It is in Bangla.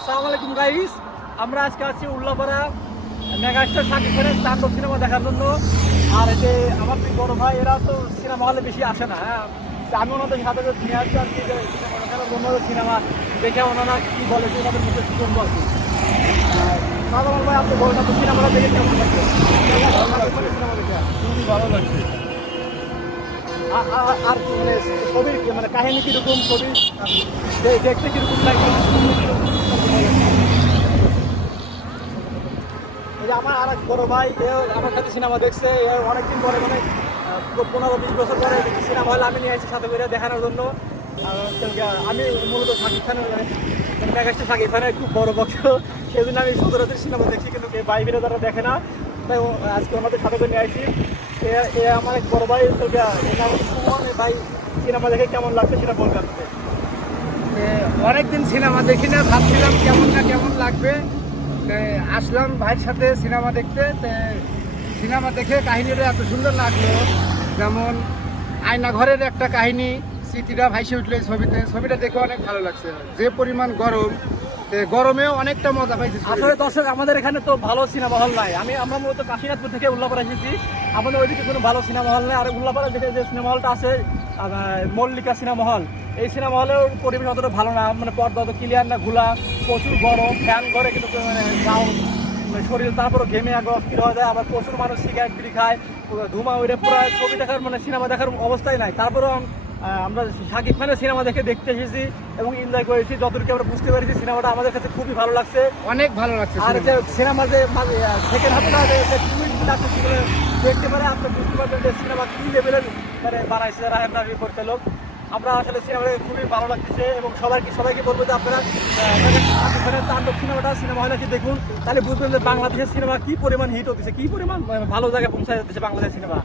আসসালামু আলাইকুম গাইস আমরা আজকে আছি উল্লাপাড়া মেগাস্টার শাকিব খানের তাণ্ডব সিনেমা দেখার জন্য। আর এতে আমার দুই বড় ভাই এরা তো সিনেমা হলে বেশি আসে না হ্যাঁ? আমি ওনাদের সাথে নিয়ে আসছি আর কি সিনেমা সিনেমা দেখে ওনারা কী বলে যে ওনাদের মুখে কি শুনব আর কি সাধারণ ভাই আপনি বলেন আপনি সিনেমাটা দেখে কেমন লাগছে? সিনেমা দেখে খুবই ভালো লাগছে। আর মানে ছবির কি- মানে কাহিনী কীরকম ছবি? দেখতে কীরকম লাগে যে আমার আর এক বড় ভাই এও আমার সাথে সিনেমা দেখছে, এ অনেকদিন পরে মানে পনেরো বিশ বছর পরে সিনেমা হলে আমি নিয়ে আসি সাথে করে দেখানোর জন্য। আমি মূলত শাকিব খানের মানে মেগাস্টার শাকিব খানের খুব বড় সেই জন্য আমি সদরতের সিনেমা দেখছি, কিন্তু এই বাইরে তারা দেখে না। তাই আজকে ওনাদের সাথে করে নিয়ে আসি। এ এ আমার এক বড় ভাই। এ ভাই সিনেমা দেখে কেমন লাগছে সেটা বলবেন অনেকদিন সিনেমা দেখি না, ভাবছিলাম কেমন না কেমন লাগবে। আসলাম ভাইয়ের সাথে সিনেমা দেখতে সিনেমা দেখে কাহিনীটা এত সুন্দর লাগল। যেমন আয়না ঘরের একটা কাহিনী, স্মৃতিটা ভাইসে উঠল এই ছবিতে। ছবিটা দেখে অনেক ভালো লাগছে। যে পরিমাণ গরম গরমেও অনেকটা মজা পাইছি আসলে দর্শক, আমাদের এখানে তো ভালো সিনেমা হল নাই। আমি, আমরা মূলত কাশীনাথপুর থেকে উল্লাপাড়া এসেছি। আমাদের ওইদিকে কোনো ভালো সিনেমা হল নাই। আর উল্লাপাড়া যে সিনেমা হলটা আছে মল্লিকা সিনেমা হল এই সিনেমা হলের পরিবেশ অতটা ভালো না মানে পর্দা অত ক্লিয়ার না ঘোলা প্রচুর গরম ফ্যান করে কিন্তু মানে গাও মানে শরীর তারপরে ঘেমে আগে অস্থির হয়ে যায় আবার প্রচুর মানুষ সিগারেট বিড়ি খায় ধুমা উড়ে পুরো ছবি দেখার মানে সিনেমা দেখার অবস্থাই নাই। তারপরেও আমরা শাকিব খানের সিনেমা দেখে দেখতে এসেছি এবং এনজয় করেছি যতটুকু আমরা বুঝতে পেরেছি সিনেমাটা আমাদের কাছে খুবই ভালো লাগছে। অনেক ভালো লাগছে আর। যে সিনেমার যে সেকেন্ড হাফে না যে টুইস্ট আছে সেগুলো দেখতে পারে আপনি বুঝতে পারবেন যে সিনেমা কি লেভেলের মানে বানাইছে যারা নারী করতে লোক। আমরা আসলে সিনেমাটা খুবই ভালো লাগতেছে এবং সবাইকে সবাইকে বলব যে আপনারা তাণ্ডব সিনেমাটা, সিনেমা হলে দেখুন। তাহলে বুঝবেন যে বাংলাদেশের সিনেমা কি পরিমাণ হিট হতেছে, কি পরিমাণ ভালো জায়গায় পৌঁছায় যাচ্ছে বাংলাদেশের সিনেমা।